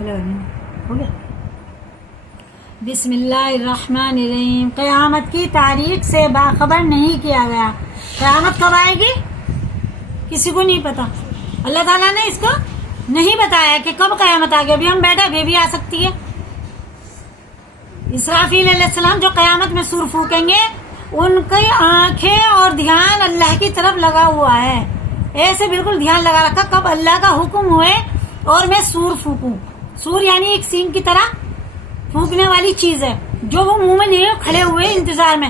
ہو گیا. بسم اللہ الرحمن الرحیم. قیامت کی تاریخ سے باخبر نہیں کیا گیا. قیامت کب آئے گی کسی کو نہیں پتا. اللہ تعالیٰ نے اس کو نہیں بتایا کہ کب قیامت آ گئی. ابھی ہم بیٹھے ابھی بھی آ سکتی ہے. اسرافیل علیہ السلام جو قیامت میں سور پھونکیں گے ان کی آنکھیں اور دھیان اللہ کی طرف لگا ہوا ہے. ایسے بالکل دھیان لگا رکھا کب اللہ کا حکم ہوئے اور میں سور پھونکوں. سور یعنی ایک سینگ کی طرح پھونکنے والی چیز ہے جو وہ منہ میں لیے کھڑے ہوئے انتظار میں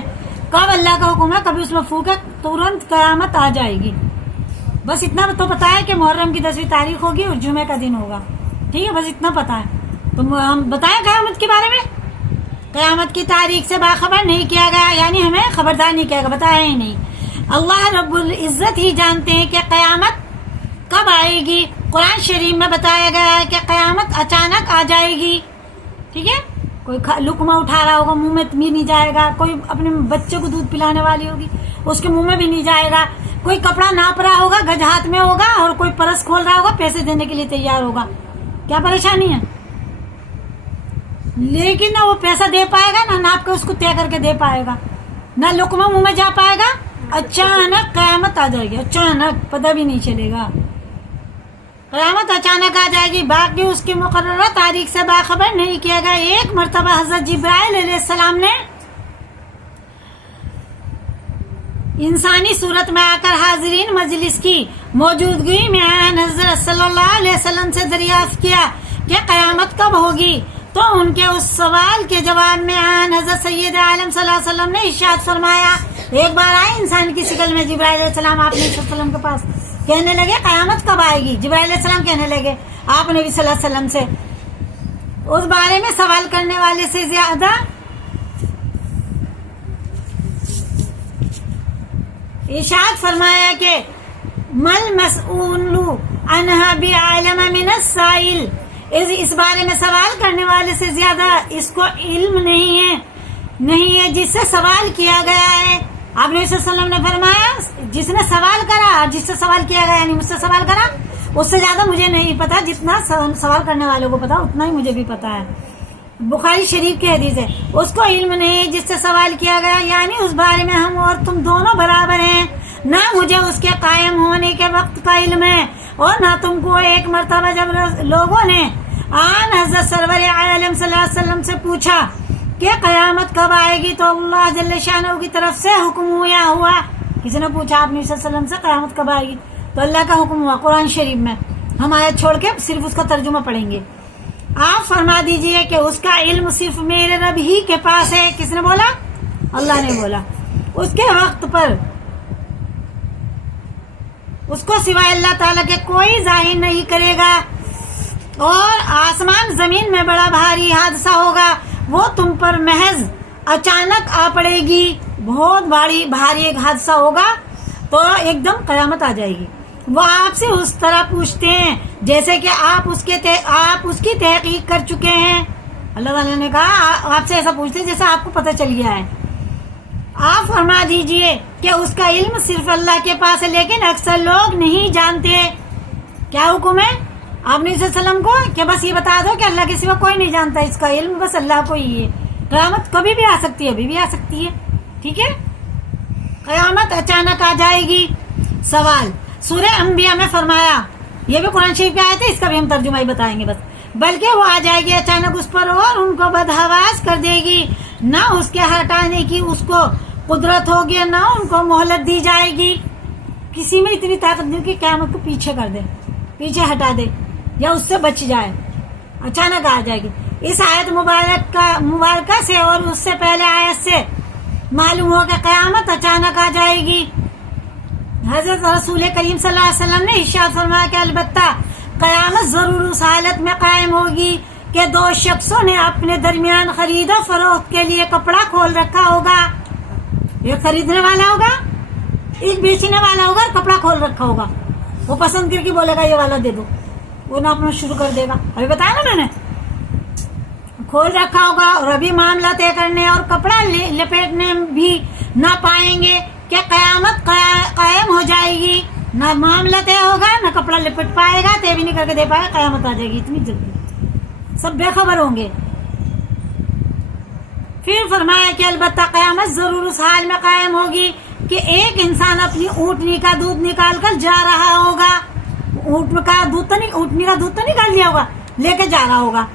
کب اللہ کا حکم ہے کبھی اس میں پھونکے ترنت قیامت آ جائے گی. بس اتنا تو پتا ہے کہ محرم کی 10ویں تاریخ ہوگی اور جمعے کا دن ہوگا. ٹھیک ہے, بس اتنا پتا ہے. تو ہم بتائیں قیامت کے بارے میں. قیامت کی تاریخ سے باخبر نہیں کیا گیا یعنی ہمیں خبردار نہیں کیا گیا, بتایا ہی نہیں. اللہ رب العزت ہی جانتے ہیں کہ قیامت کب آئے گی. قرآن شریف میں بتایا گیا ہے کہ قیامت اچانک آ جائے گی. ٹھیک ہے, کوئی لقمہ اٹھا رہا ہوگا منہ میں بھی نہیں جائے گا, کوئی اپنے بچے کو دودھ پلانے والی ہوگی اس کے منہ میں بھی نہیں جائے گا, کوئی کپڑا ناپ رہا ہوگا گج ہاتھ میں ہوگا اور کوئی پرس کھول رہا ہوگا پیسے دینے کے لیے تیار ہوگا. کیا پریشانی ہے؟ لیکن نہ وہ پیسہ دے پائے گا نہ ناپ کے اس کو طے کر کے دے پائے گا, نہ لقمہ منہ میں جا پائے گا. اچانک قیامت آ جائے گی, اچانک پتہ بھی نہیں چلے گا. قیامت اچانک آ جائے گی. باقی اس کی مقررہ تاریخ سے باخبر نہیں کیا گیا. ایک مرتبہ حضرت جبرائیل علیہ السلام نے انسانی صورت میں آ کر حاضرین مجلس کی موجودگی میں حضرت صلی اللہ علیہ وسلم سے دریافت کیا کہ قیامت کب ہوگی. تو ان کے اس سوال کے جواب میں حضرت سید عالم صلی اللہ علیہ وسلم نے ارشاد فرمایا. ایک بار آئے انسان کی شکل میں جبرائیل علیہ السلام آپ نے صلی اللہ علیہ وسلم کے پاس, کہنے لگے قیامت کب آئے گی. جبرائیل علیہ السلام کہنے لگے آپ نبی صلی اللہ علیہ وسلم سے اس بارے میں سوال کرنے والے سے زیادہ ارشاد فرمایا کہ مل مسئول عنہا بعالم من السائل. اس بارے میں سوال کرنے والے سے زیادہ اس کو علم نہیں ہے جس سے سوال کیا گیا ہے. آپ نے صلی اللہ علیہ وسلم نے فرمایا جس نے سوال کرا, جس سے سوال کیا گیا یعنی مجھ سے سوال کرا, اس سے زیادہ مجھے نہیں پتا. جتنا سوال کرنے والوں کو پتا اتنا ہی مجھے بھی پتا ہے. بخاری شریف کی حدیث ہے. اس کو علم نہیں جس سے سوال کیا گیا یعنی اس بارے میں ہم اور تم دونوں برابر ہیں. نہ مجھے اس کے قائم ہونے کے وقت کا علم ہے اور نہ تم کو. ایک مرتبہ جب لوگوں نے آن حضرت سرور عالم صلی اللہ علیہ وسلم سے پوچھا کہ قیامت کب آئے گی تو اللہ جل شانہ کی طرف سے حکم ہوا. کسی نے پوچھا آپ نے صلی اللہ علیہ وسلم سے قیامت کب آئے گی تو اللہ کا حکم ہوا قرآن شریف میں. ہم آیت چھوڑ کے صرف اس کا ترجمہ پڑھیں گے. آپ فرما دیجئے کہ اس کا علم صرف میرے رب ہی کے پاس ہے. کس نے بولا؟ اللہ نے بولا. اس کے وقت پر اس کو سوائے اللہ تعالیٰ کے کوئی ظاہر نہیں کرے گا. اور آسمان زمین میں بڑا بھاری حادثہ ہوگا, وہ تم پر محض اچانک آ پڑے گی. بہت بھاری ایک حادثہ ہوگا تو ایک دم قیامت آ جائے گی. وہ آپ سے اس طرح پوچھتے ہیں جیسے کہ آپ اس کی تحقیق کر چکے ہیں. اللہ تعالیٰ نے کہا آپ سے ایسا پوچھتے ہیں جیسے آپ کو پتہ چل گیا ہے. آپ فرما دیجئے کہ اس کا علم صرف اللہ کے پاس ہے لیکن اکثر لوگ نہیں جانتے. کیا حکم ہے آپ نے صلی اللہ علیہ وسلم کو کہ بس یہ بتا دو کہ اللہ کے سوا کوئی نہیں جانتا, اس کا علم بس اللہ کو ہی ہے. قیامت کبھی بھی آ سکتی ہے, ابھی بھی آ سکتی ہے. ٹھیک ہے, قیامت اچانک آ جائے گی. سوال سورہ انبیاء میں فرمایا, یہ بھی قرآن شریف کی آیت ہے, اس کا بھی ہم ترجمہ ہی بتائیں گے بس. بلکہ وہ آ جائے گی اچانک اس پر اور ان کو بدحواس کر دے گی. نہ اس کے ہٹانے کی اس کو قدرت ہوگی نہ ان کو مہلت دی جائے گی. کسی میں اتنی طاقت نہیں کہ قیامت کو پیچھے کر دے, پیچھے ہٹا دے یا اس سے بچ جائے. اچانک آ جائے گی. اس آیت مبارکہ سے اور اس سے پہلے آیت سے معلوم ہو کہ قیامت اچانک آ جائے گی. حضرت رسول کریم صلی اللہ علیہ وسلم نے ارشاد فرمایا کہ البتہ قیامت ضرور اس حالت میں قائم ہوگی کہ دو شخصوں نے اپنے درمیان خرید و فروخت کے لیے کپڑا کھول رکھا ہوگا. ایک خریدنے والا ہوگا, ایک بیچنے والا ہوگا, اور کپڑا کھول رکھا ہوگا. وہ پسند کر کے بولے گا یہ والا دے دو, وہ نہ اپنا شروع کر دے گا. ابھی بتایا نا میں نے, کھول رکھا ہوگا اور ابھی معاملہ طے کرنے اور کپڑا لپیٹنے بھی نہ پائیں گے کہ قیامت قائم ہو جائے گی. نہ معاملہ طے ہوگا نہ کپڑا لپٹ پائے گا, طے بھی نہیں کر کے دے پائے گا, قیامت آ جائے گی اتنی جلدی. سب بے خبر ہوں گے. پھر فرمایا کہ البتہ قیامت ضرور اس حال میں قائم ہوگی کہ ایک انسان اپنی اونٹنی کا دودھ نکال کر جا رہا ہوگا. اونٹنی کا دودھ تو نکال لیا ہوگا, لے کے جا رہا ہوگا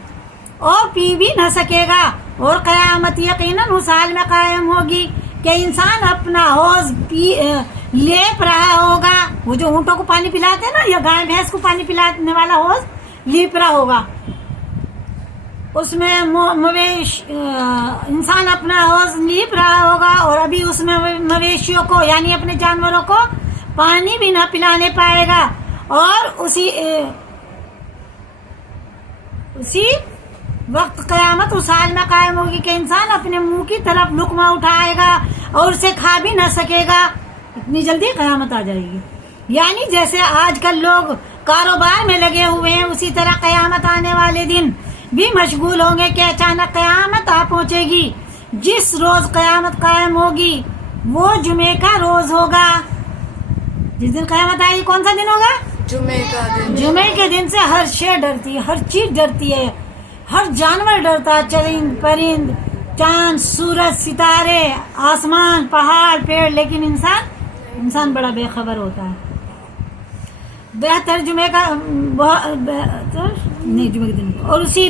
اور پی بھی نہ سکے گا. اور قیامت یقیناً اس حال میں قائم ہوگی کہ انسان اپنا حوض لیپ رہا ہوگا. وہ جو اونٹوں کو پانی پلاتے ہیں نا, یا گائے بھینس کو پانی پلانے والا حوض لیپ رہا ہوگا, اس میں انسان اپنا حوض لیپ رہا ہوگا اور ابھی اس میں مویشیوں کو یعنی اپنے جانوروں کو پانی بھی نہ پلانے پائے گا. اور اسی وقت قیامت اس حال میں قائم ہوگی کہ انسان اپنے منہ کی طرف لقمہ اٹھائے گا اور اسے کھا بھی نہ سکے گا. اتنی جلدی قیامت آ جائے گی. یعنی جیسے آج کل لوگ کاروبار میں لگے ہوئے ہیں, اسی طرح قیامت آنے والے دن بھی مشغول ہوں گے کہ اچانک قیامت آ پہنچے گی. جس روز قیامت قائم ہوگی وہ جمعے کا روز ہوگا. جس دن قیامت آئے گی کون سا دن ہوگا؟ جمعے کا دن. جمعے کے دن سے ہر شے ڈرتی ہے, ہر چیز ڈرتی ہے, ہر جانور ڈرتا ہے, چرند پرند, چاند سورج ستارے آسمان پہاڑ پیڑ. لیکن انسان بڑا بے خبر ہوتا ہے. بہتر جمعے کا نہیں, جمعے کے دن. اور اسی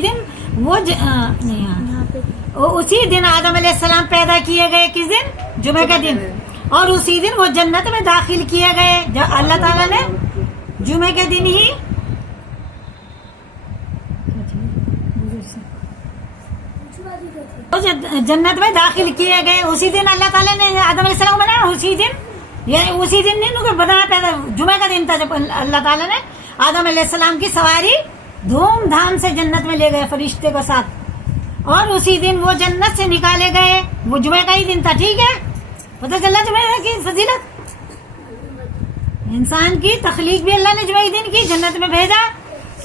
دن آدم علیہ السلام پیدا کیے گئے. کس دن؟ جمعے کے دن. اور اسی دن وہ جنت میں داخل کیے گئے. اللہ تعالیٰ نے جمعے کے دن ہی جنت میں داخل کیے گئے. اسی دن اللہ تعالیٰ نے آدم علیہ السلام کو بنایا. اسی دن نہیں بنایا, پیدا جمعے کا دن تھا جب اللہ تعالیٰ نے آدم علیہ السلام کی سواری دھوم دھام سے جنت میں لے گئے فرشتے کے ساتھ. اور اسی دن وہ جنت سے نکالے گئے. وہ جمعے کا ہی دن تھا. ٹھیک ہے, پتہ چلا جمعے کی فضیلت. انسان کی تخلیق بھی اللہ نے جمعے دن کی, جنت میں بھیجا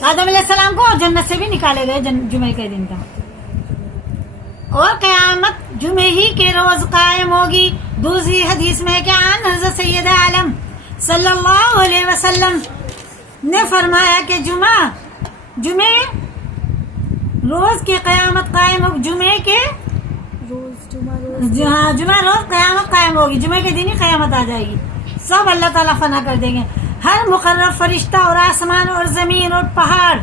آدم علیہ السلام کو, اور جنت سے بھی نکالے گئے. جمعے کے دن تھا. اور قیامت جمعے ہی کے روز قائم ہوگی. دوسری حدیث میں کہ حضرت سید عالم صلی اللہ علیہ وسلم نے فرمایا کہ جمعے روز کی قیامت قائم ہوگی. جمعہ روز قیامت قائم ہوگی. جمعے کے دن ہی قیامت آ جائے گی. سب اللہ تعالیٰ فنا کر دیں گے. ہر مقرر فرشتہ اور آسمان اور زمین اور پہاڑ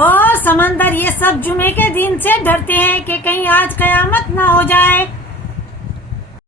اور سمندر یہ سب جمعے کے دن سے ڈرتے ہیں کہ کہیں آج قیامت نہ ہو جائے.